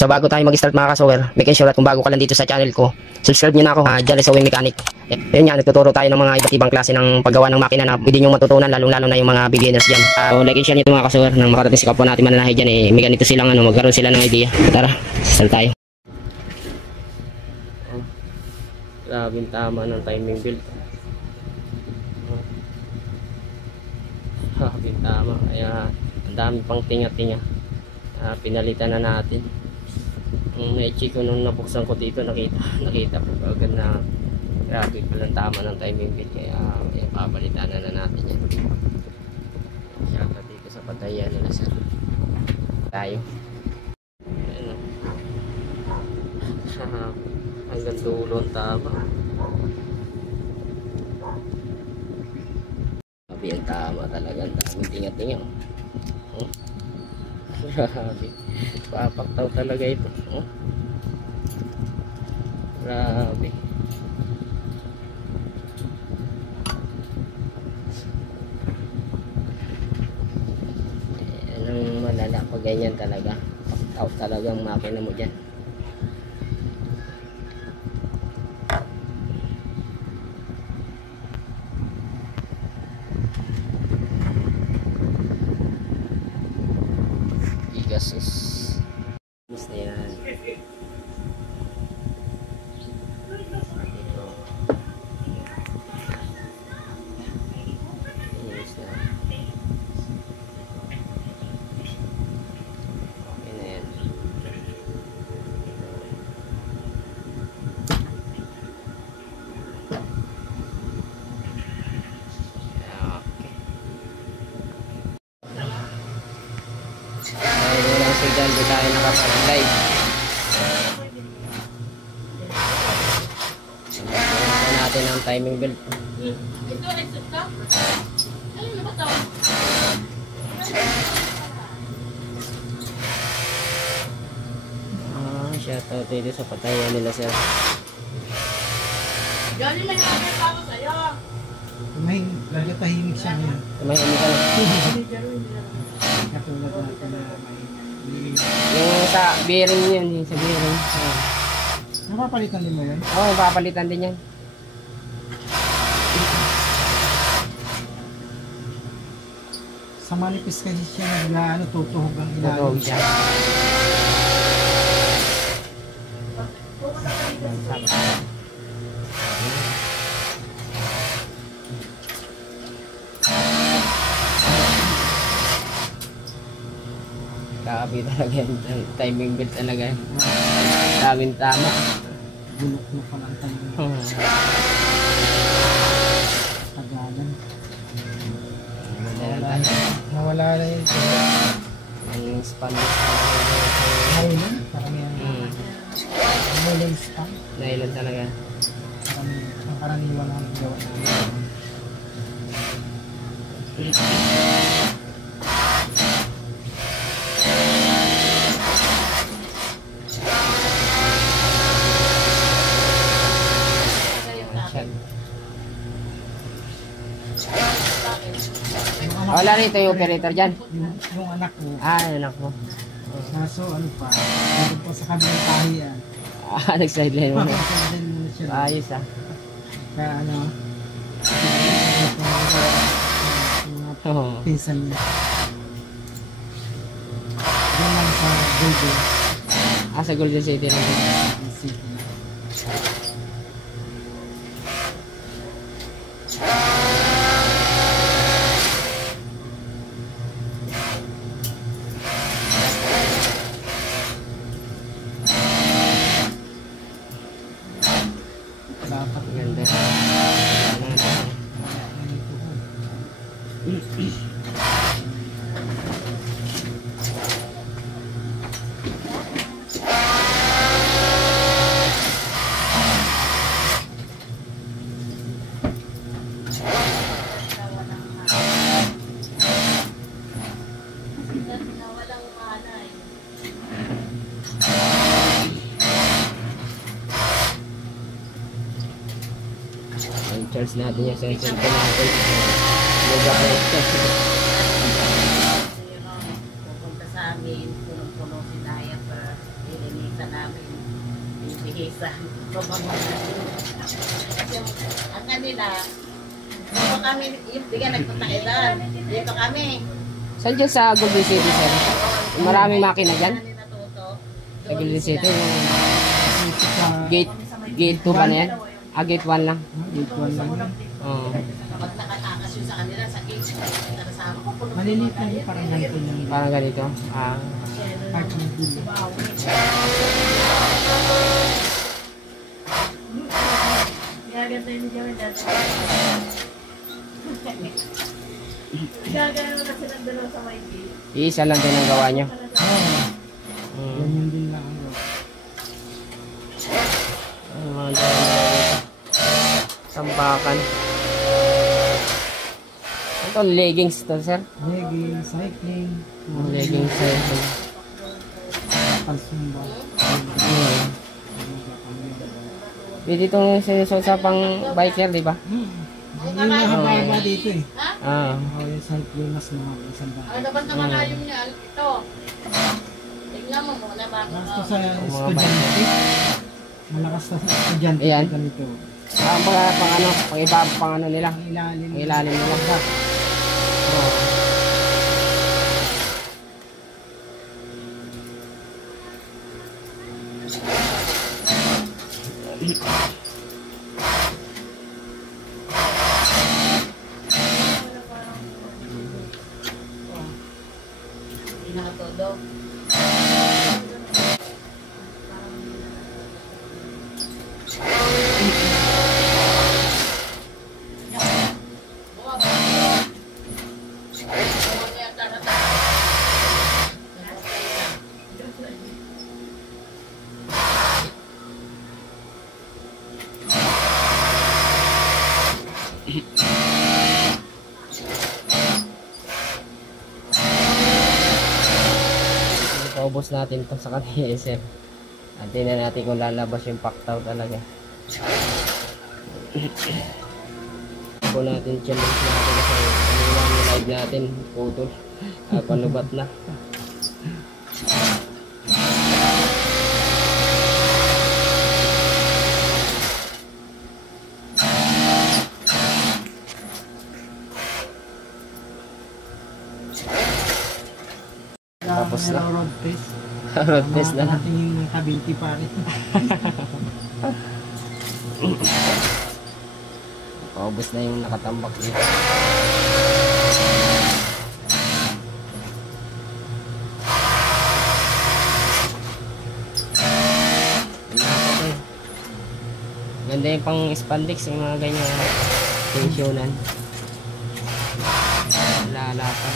So bago tayo mag-start mga kasower, make sure at kung bago ka lang dito sa channel ko, subscribe nyo na ako, Jolly Sewing Mechanic. Yun nga, nagtuturo tayo ng mga iba't ibang klase ng paggawa ng makina na pwede nyo matutunan, lalong-lalo na yung mga beginners dyan. So like and share nyo mga kasower, nang makarating si kapwa natin mananahay dyan, may ganito silang magkaroon sila ng idea. Tara, start tayo. Grabing tama ng timing belt. Grabing tama, kaya ang dami pang tinga-tinga. Pinalitan na natin. Na-check ko nung nabuksan ko dito, nakita ko agad na grabe palang tama ng timing belt, kaya papalitan na natin yan. Saka dito sa patayan nila sir tayo. Ayan, hanggang dulo ang tama. Grabe ang tama talaga, ang daming tinga-tinga. Grabe, papaktaw talaga ito. Grabe. Anong malala pag ganyan talaga, paktaw talaga ang makina mo dyan. Gasos mas na yan dito. Inis na okay na yan. Sigal, di tayo nakapag-live. Ito natin ang timing belt. Ito, exit ka? Ano na ba ito? Shoutout dito sa patayan nila sir. Johnny, may nakakita ako sa'yo. May lagyan tahimik siya ngayon. May ano ka na? Katulad natin na may... Yung sa bearing yun, yung sa bearing. Napapalitan din mo yun? Oo, papalitan din yan. Sa manipis kasi siya na tutuhog ang Tutuhog ilalim. siya. Grabe talaga yung timing belt talaga. Daming tama. Bulok-bulok pa lang tayo. Tagalan. Nawala na yun. Ang span. Nylon? Parang yan. Nylon span? Nylon talaga. Ang karaniwan ang gawa namin. Wala rito yung operator dyan. Yung anak ko. Anak mo. Kaso ano pa, dito po sa kabilang tahiyan. Nag-sideline mo. Nag-sideline muna siya. Ayos Kaya ano, mga pinsan niya. Diyan lang sa Golden. Sa Golden City lang. City. Dapat Ganda. Walang umahanay. I-charge natin yung sensor ko natin. Lugar na ito. Pupunta sa amin, punong-puno si Daya para kisa. Ang kanila, dito kami, yung biga nagpunta kayo doon. Dito kami. Saan dyan sa Golden City, sir? Maraming makina dyan? Kanina natuto. Sa Golden City, yung Dito sa gate 2 ba na yan? Ah, gate 1 lang. gate 1 lang yan. Oo. Pag nakatakas yun sa kanila, sa gate, nakasama ko puno. Maliliit lang yung parang ganito lang. Parang ganito. Ah. Parking bill. Gaganda yun dyan dati. Gagano na silang dalawa sa may gate. Isa lang din ang gawa nyo. Oo. Ganyan din lang ang gawa. Mga gawa dito. Sampakan. Ito, leggings to, sir. Jogging, cycling. Leggings, sir. Palsumba. Pwede itong sinusuot sa pang biker, di ba? Yun lang ang baba dito eh. Ah. Oo, yung cycling mas mga isang ba. Ang dapat naman ayun niya, ito. Tignan mo muna bago. Gusto sa estudyante. Malakas na sa estudyante. Ayan. Ganito. Ang pang ano, pang ano nila. Ang ilalim. Ang ilalim nila. Oh. Hindi nakatodo. Paubos natin to sa kanila, sir. At tingnan natin kung lalabas yung paktaw talaga. Po natin challenge natin kasi kanina yung live natin putol. Panubat na. Tapos na. Road test. Road test na lang. Natin yung kabinti pa rin. Paubos na yung nakatambak dito. Ganda yung pang spandex, yung mga ganyan tensionan. Lalapan.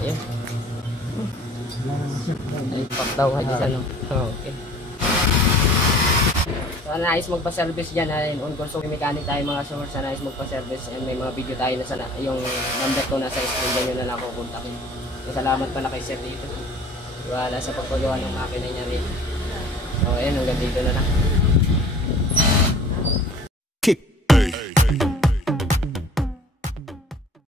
Ayun. Ay, paktaw ka dyan, ano? Okay. So, nais magpa-service dyan, on call. So, mechanic tayo mga summer, sa nais magpa-service. And may mga video tayo na sana, yung number ko nasa screen, dyan yun na lang ako kontakin. So, salamat pala kay sir dito. Wala sa pagpagawa ng makina niya rin. So, ayun, hanggang dito na lang.